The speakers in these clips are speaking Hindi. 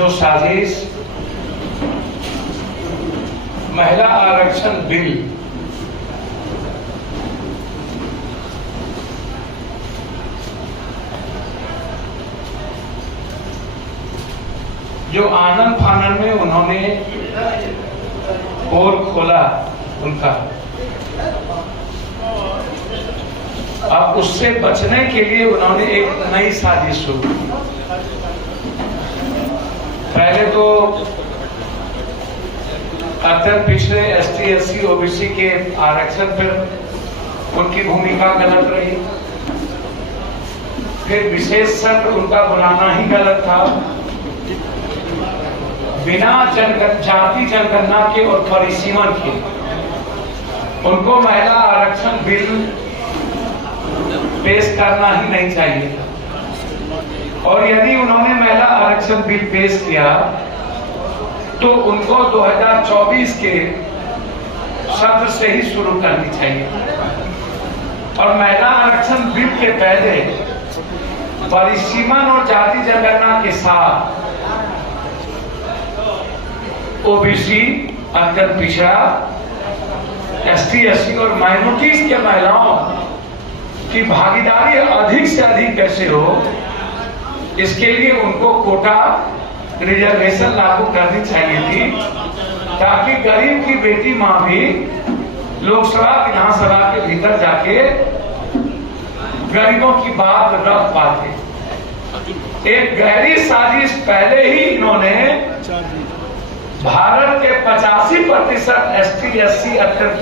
जो साजिश महिला आरक्षण बिल जो आनन फानन में उन्होंने पोल खोला उनका, अब उससे बचने के लिए उन्होंने एक नई साजिश शुरू की। पहले तो अत्यंत पिछड़े ST SC OBC के आरक्षण पर उनकी भूमिका गलत रही, फिर विशेष सत्र उनका बुलाना ही गलत था। बिना जाति जनगणना के और परिसीमन के उनको महिला आरक्षण बिल पेश करना ही नहीं चाहिए था। और यदि उन्होंने महिला आरक्षण बिल पेश किया तो उनको 2024 के सत्र से ही शुरू करनी चाहिए। और महिला आरक्षण बिल के पहले परिसीमन और जाति जनगणना के साथ OBC, अत्यंत पिछड़ा, ST SC और माइनॉरिटीज के महिलाओं की भागीदारी अधिक से अधिक कैसे हो, इसके लिए उनको कोटा रिजर्वेशन लागू करनी चाहिए थी, ताकि गरीब की बेटी मां भी लोकसभा विधानसभा के भीतर जाके गरीबों की बात रख पाते। एक गहरी साजिश पहले ही इन्होंने भारत के 85% ST SC अत्यंत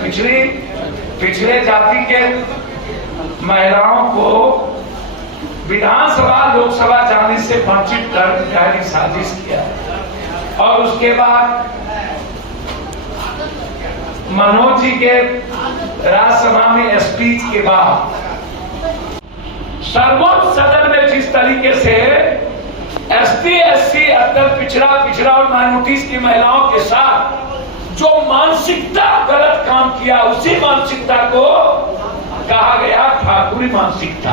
पिछड़े जाति के महिलाओं को विधानसभा लोकसभा जाने से वंचित कर गहरी साजिश किया। और उसके बाद मनोज जी के राज्यसभा में स्पीच के बाद सर्वोच्च सदन में जिस तरीके से ST SC अत्यंत पिछड़ा और माइनॉरिटीज की महिलाओं के साथ जो मानसिकता गलत काम किया, उसी मानसिकता को कहा गया ठाकुरी मानसिकता।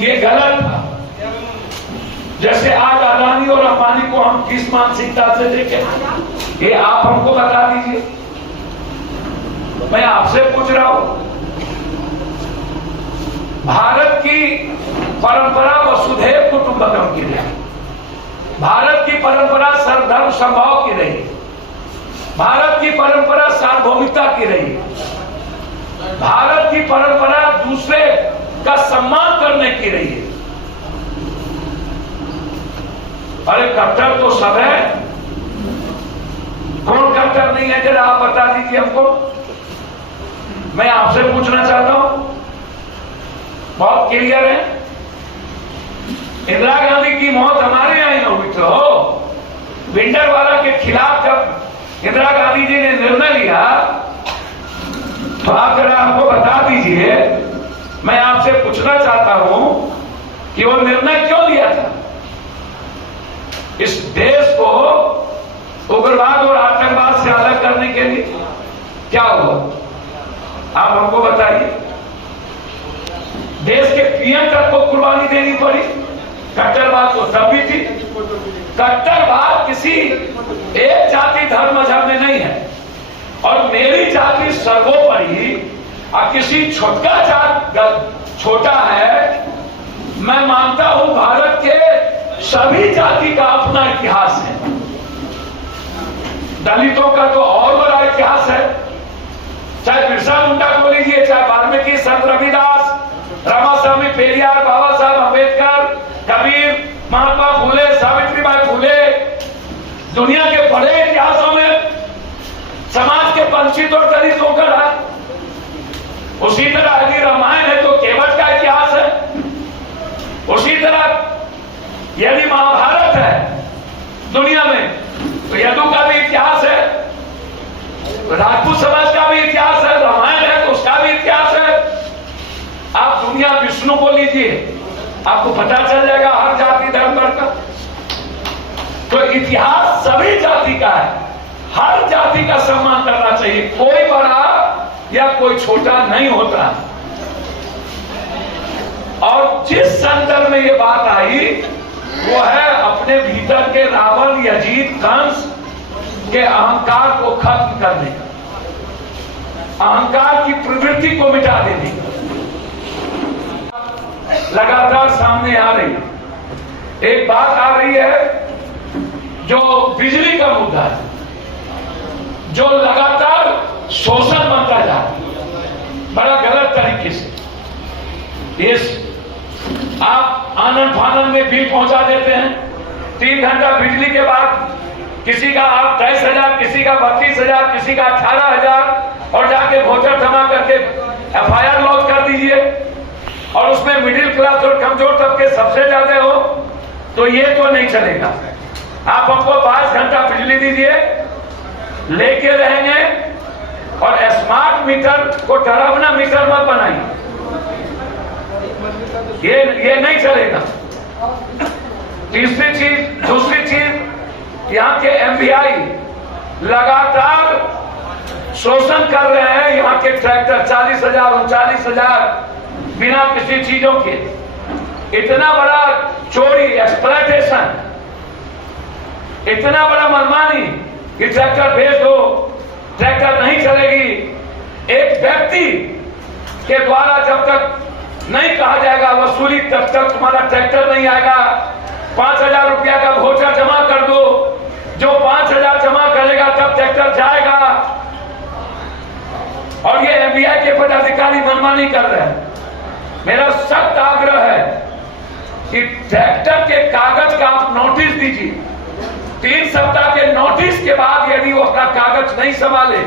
ये गलत था। जैसे आज अदानी और अंबानी को हम किस मानसिकता से देखें, ये आप हमको बता दीजिए। मैं आपसे पूछ रहा हूं। भारत की परंपरा वसुधैव कुटुंबकम की रही, भारत की परंपरा सर्वधर्म समभाव की रही, भारत की परंपरा सार्वभौमिकता की रही, भारत की परंपरा दूसरे का सम्मान करने की रही है। अरे कट्टर तो सब है, कौन कट्टर नहीं है, जरा आप बता दीजिए हमको। मैं आपसे पूछना चाहता हूं, बहुत क्लियर है। इंदिरा गांधी की मौत हमारे यहां ही हुई तो भिंडरवाला के खिलाफ जब इंदिरा गांधी जी ने निर्णय लिया तो आप जरा हमको बता दीजिए। मैं आपसे पूछना चाहता हूं कि वो निर्णय क्यों लिया था? इस देश को उग्रवाद और आतंकवाद से अलग करने के लिए क्या हुआ? आप हमको बताइए। देश के PM तक को कुर्बानी देनी पड़ी। कट्टरवाद तो तब भी थी। कट्टरवाद किसी एक जाति धर्म मजहब में नहीं है। और मेरी जाति सर्वोपरि, किसी छोटा है। मैं मानता हूं भारत के सभी जाति का अपना इतिहास है। दलितों का तो और बड़ा इतिहास है। चाहे बिरसा मुंडा को लीजिए, चाहे वाल्मीकि, संत रविदास, रामास्वामी पेरियार, बाबा साहब अम्बेडकर, कबीर, महात्मा फूले, सावित्रीबाई फूले, दुनिया के बड़े इतिहासों में समाज के वंचित और दलित होकर है। उसी तरह यदि रामायण है तो केवट का इतिहास है। उसी तरह यदि महाभारत है दुनिया में तो यदु का भी इतिहास है, राजपूत समाज का भी इतिहास है, रामायण है तो उसका भी इतिहास है। आप दुनिया विष्णु को लीजिए, आपको पता चल जाएगा हर जाति धर्म का। तो इतिहास सभी जाति का है, हर जाति का सम्मान करना चाहिए। कोई बड़ा या कोई छोटा नहीं होता। और जिस संदर्भ में ये बात आई वो है अपने भीतर के रावण, यजीद, कंस के अहंकार को खत्म करने का, अहंकार की प्रवृत्ति को मिटा देने का लगातार सामने आ रही है। एक बात आ रही है जो बिजली का मुद्दा है, जो लगातार शोषण बनता जा रहा है बड़ा गलत तरीके से। इस आप आनंद फानंद में बिल पहुंचा देते हैं, 3 घंटा बिजली के बाद किसी का आप 23,000, किसी का 32,000, किसी का 18,000 और जाके वोटर जमा करके FIR लॉन्च कर दीजिए और उसमें मिडिल क्लास और कमजोर तबके सबसे ज्यादा हो, तो ये तो नहीं चलेगा। आप हमको 22 घंटा बिजली दीजिए, लेके रहेंगे और स्मार्ट मीटर को डरावना मीटर मत बनाइए, ये नहीं चलेगा। तीसरी चीज, दूसरी चीज, यहाँ के MVI लगातार शोषण कर रहे हैं। यहाँ के ट्रैक्टर 40,000, 39,000 बिना किसी चीजों के, इतना बड़ा चोरी, एक्सप्लॉयटेशन, इतना बड़ा मनमानी कि ट्रैक्टर भेज दो, ट्रैक्टर नहीं चलेगी। एक व्यक्ति के द्वारा जब तक नहीं कहा जाएगा वसूली, तब तक तुम्हारा ट्रैक्टर नहीं आएगा। 5,000 रुपया का वोचर जमा कर दो, जो 5,000 जमा करेगा तब ट्रैक्टर जाएगा। और ये MVI के पदाधिकारी मनमानी कर रहे हैं। मेरा सख्त आग्रह है कि ट्रैक्टर के कागज का आप नोटिस दीजिए। 3 सप्ताह के नोटिस के बाद यदि वो अपना कागज नहीं संभाले,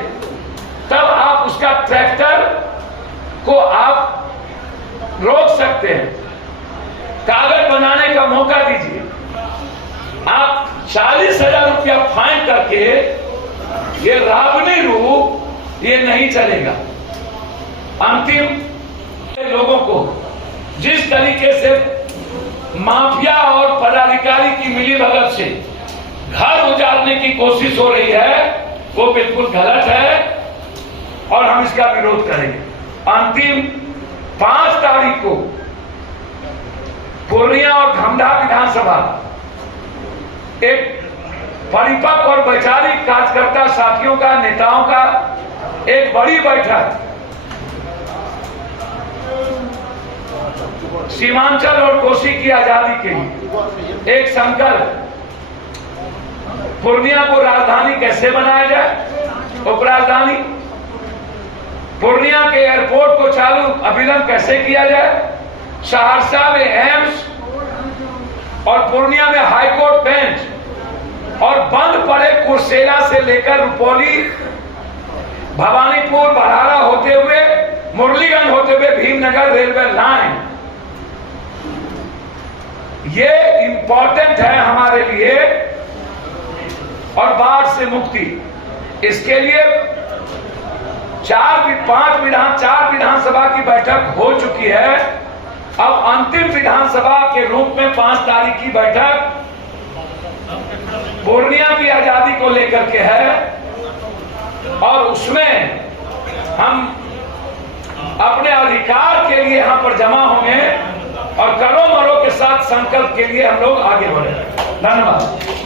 तब आप उसका ट्रैक्टर को आप रोक सकते हैं, कागज बनाने का मौका दीजिए। आप 40,000 रुपया फाइन करके ये रावणी रूप ये नहीं चलेगा। अंतिम लोगों को जिस तरीके से माफिया और पदाधिकारी की मिलीभगत से घर उजाड़ने की कोशिश हो रही है, वो बिल्कुल गलत है और हम इसका विरोध करेंगे। अंतिम 5 तारीख को पूर्णिया और धमधा विधानसभा एक परिपक्व और वैचारिक कार्यकर्ता साथियों का, नेताओं का एक बड़ी बैठक सीमांचल और कोसी की आजादी के लिए, एक संकल्प, पूर्णिया को राजधानी कैसे बनाया जाए, उपराजधानी, पूर्णिया के एयरपोर्ट को चालू अविलंब कैसे किया जाए, सहरसा में एम्स और पूर्णिया में हाईकोर्ट बेंच और बंद पड़े कुर्सेला से लेकर रुपौली, भवानीपुर, बरहारा होते हुए मुरलीगंज होते हुए भीमनगर रेलवे लाइन, ये इंपॉर्टेंट है हमारे लिए। और बाढ़ से मुक्ति, इसके लिए 4 विधानसभा की बैठक हो चुकी है। अब अंतिम विधानसभा के रूप में 5 तारीख की बैठक पूर्णिया की आजादी को लेकर के है और उसमें हम अपने अधिकार के लिए यहां पर जमा होंगे और करों मरों के साथ संकल्प के लिए हम लोग आगे बढ़ेंगे। धन्यवाद।